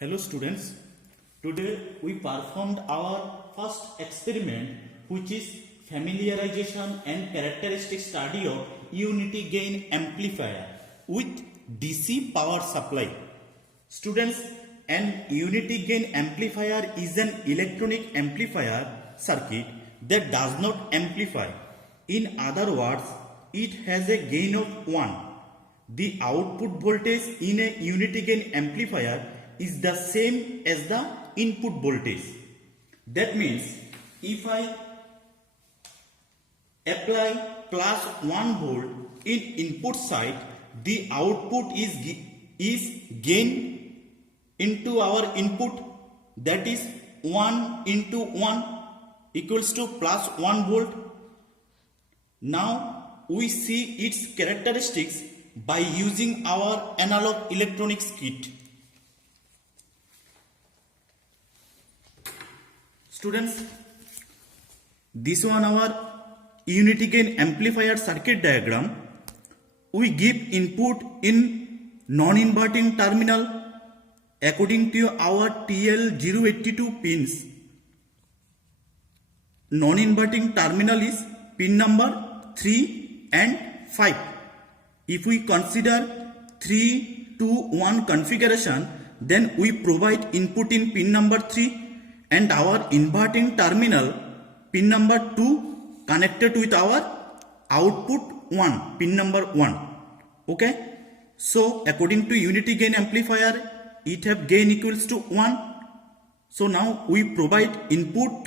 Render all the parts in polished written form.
Hello students, today we performed our first experiment which is familiarization and characteristic study of unity gain amplifier with DC power supply. Students, an unity gain amplifier is an electronic amplifier circuit that does not amplify. In other words, it has a gain of 1. The output voltage in a unity gain amplifier is the same as the input voltage. That means if I apply plus 1 volt in input side, the output is gain into our input, that is 1 into 1 equals to plus 1 volt. Now we see its characteristics by using our analog electronics kit. Students, this one our unity gain amplifier circuit diagram. We give input in non-inverting terminal according to our TL082 pins. Non-inverting terminal is pin number 3 and 5. If we consider 3, 2, 1 configuration, then we provide input in pin number 3 and our inverting terminal pin number 2 connected with our output 1, pin number 1. Okay. So according to unity gain amplifier, it have gain equals to 1. So now we provide input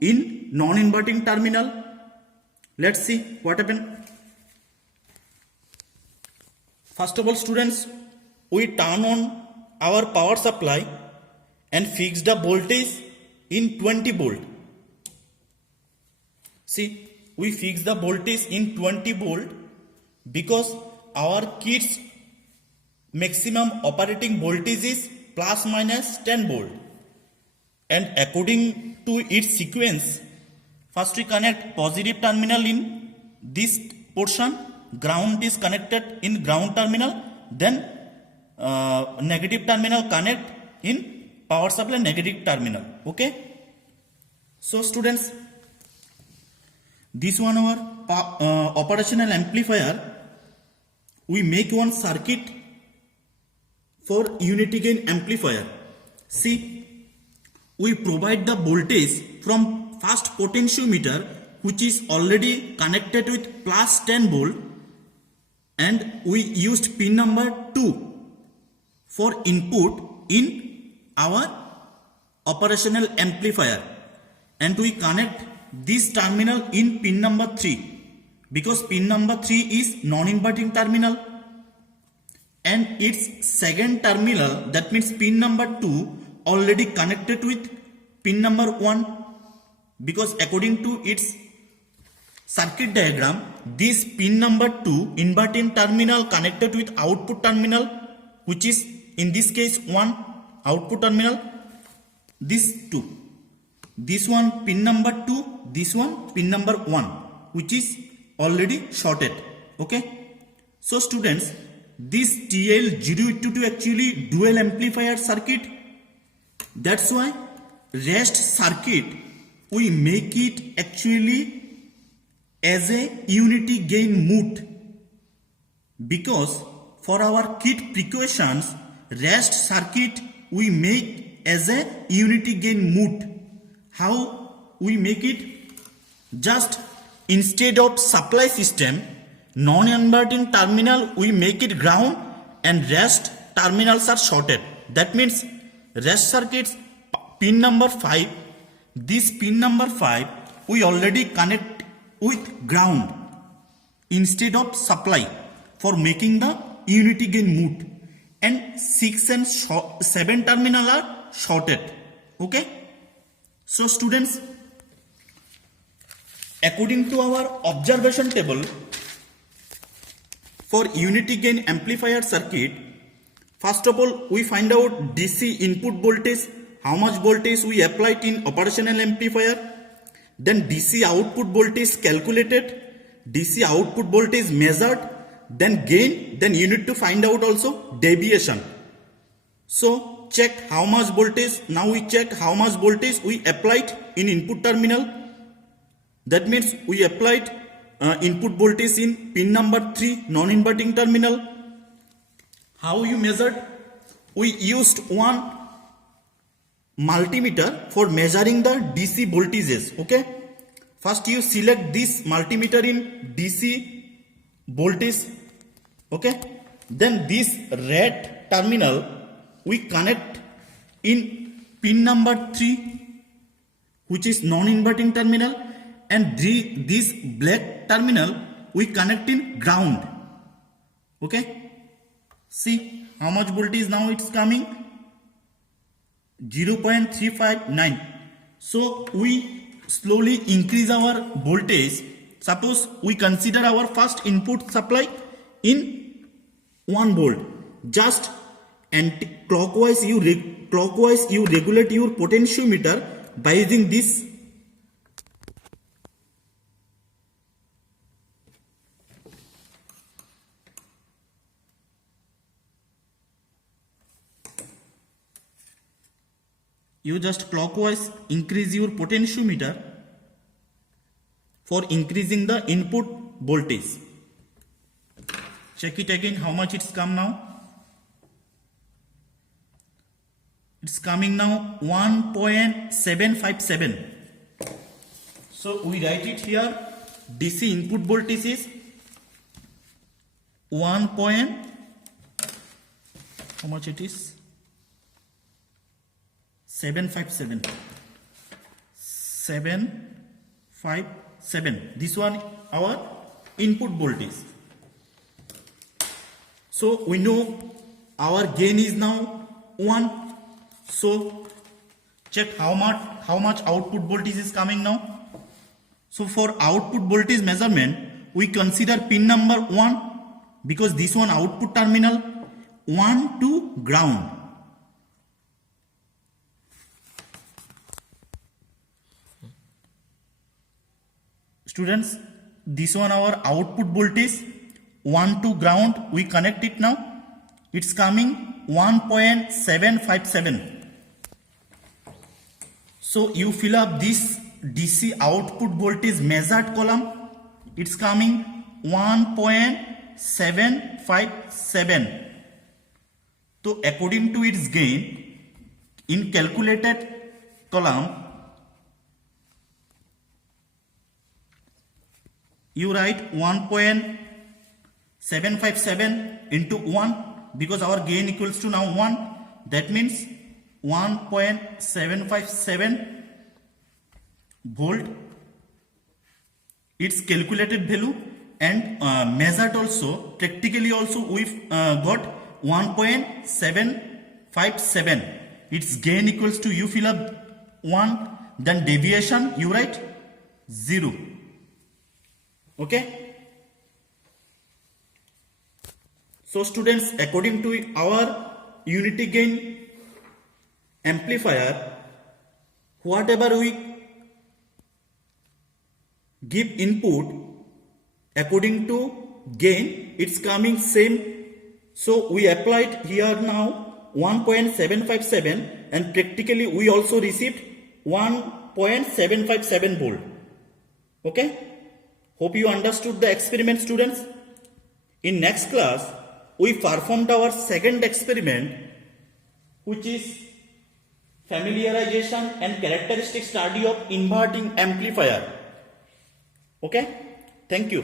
in non-inverting terminal. Let's see what happened. First of all, students, we turn on our power supply and fix the voltage in 20 volt. See, we fix the voltage in 20 volt because our kit's maximum operating voltage is plus minus 10 volt. And according to its sequence, first we connect positive terminal in this portion, ground is connected in ground terminal, then negative terminal connect in power supply negative terminal. Okay. So students, this one our operational amplifier, we make one circuit for unity gain amplifier. See, we provide the voltage from first potentiometer which is already connected with plus 10 volt, and we used pin number 2 for input in our operational amplifier, and we connect this terminal in pin number 3 because pin number 3 is non-inverting terminal, and its second terminal, that means pin number 2, already connected with pin number 1 because according to its circuit diagram, this pin number 2 inverting terminal connected with output terminal, which is in this case 1 output terminal, this 2, this one pin number 2, this one pin number 1, which is already shorted. Okay. So students, this TL082 actually dual amplifier circuit. That's why rest circuit we make it actually as a unity gain mode, because for our kit precautions, rest circuit we make as a unity gain mode. How we make it? Just instead of supply system, non-inverting terminal we make it ground and rest terminals are shorted. That means rest circuits pin number 5, this pin number 5 we already connect with ground instead of supply for making the unity gain mode, and 6 and 7 terminal are shorted. Okay. So students, according to our observation table for unity gain amplifier circuit, first of all we find out DC input voltage, how much voltage we applied in operational amplifier, then DC output voltage calculated, DC output voltage measured, then gain, then you need to find out also deviation. So check how much voltage. Now we check how much voltage we applied in input terminal. That means we applied input voltage in pin number 3 non-inverting terminal. How you measured? We used one multimeter for measuring the DC voltages. Okay. First you select this multimeter in DC voltage. Okay. Then this red terminal we connect in pin number 3, which is non-inverting terminal, and this black terminal we connect in ground. Okay. See how much voltage now it's coming? 0.359. So we slowly increase our voltage. Suppose we consider our first input supply in 1 volt. Just clockwise you regulate your potentiometer by using this. You just clockwise increase your potentiometer for increasing the input voltage. Check it again how much it's come now. It's coming now 1.757. So we write it here. DC input voltage is 1. How much it is? 757. 757. This one our input voltage. So we know our gain is now 1. So check how much output voltage is coming now. So for output voltage measurement, we consider pin number 1 because this one output terminal 1 to ground. Students, this one our output voltage 1 to ground. We connect it now. It's coming 1.757. So you fill up this DC output voltage measured column. It's coming 1.757. So according to its gain, in calculated column, you write 1.757 into 1 because our gain equals to now 1. That means 1.757 volt. Its calculated value and measured also. Practically also we got 1.757. Its gain equals to, you fill up 1, then deviation you write 0. Okay. So students, according to our unity gain amplifier, whatever we give input according to gain, it's coming same. So we applied here now 1.757 and practically we also received 1.757 volt. Okay. Hope you understood the experiment, students. In next class, we performed our second experiment, which is familiarization and characteristic study of inverting amplifier. Okay? Thank you.